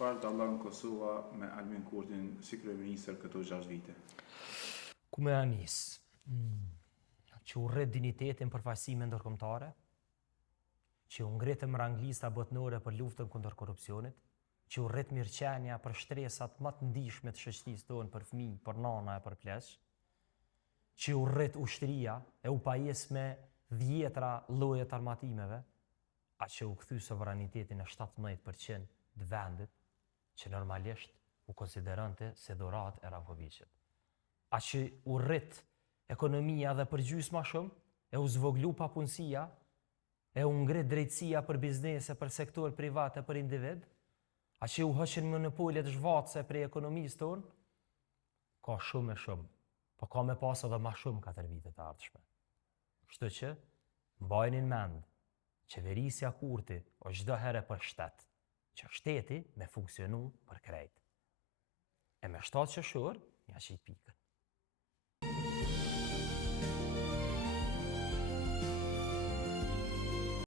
Çfarë dallon Kosova me Albin Kurtin si kryeministër këto 6 vite? Ku me anis? Që u rrit dinitetin për faqësime ndërkombëtare, që u ngritëm ranglista botnore për luftën kundër korrupsionit, që u rrit mirëqenia për shtresat më të ndihshme të shoqërisë tonë për fëmijë, për nana e për pleq, që u rrit ushtria e u pajes me dhjetra lloje të armatimeve, a që u kthy sovranitetin në 17% të vendit, që normalisht u konsideronte se dhuratë e Rankovićit. A që u rrit ekonomia dhe për gjysmë ma shumë, e u zvoglu papunësia, e u ngrit drejtësia për biznese, për sektor privat e për individ, a që u hoqën monopolet zhvatëse prej ekonomisë tonë, ka shumë e shumë, po ka me pas edhe ma shumë 4 vitet e ardhshme. Kështu që, mbajnin mend, qeverisja Kurti o çdo herë për shtet, që shteti me funksionu për krejt. E me 7 qershor, ja qit pikën.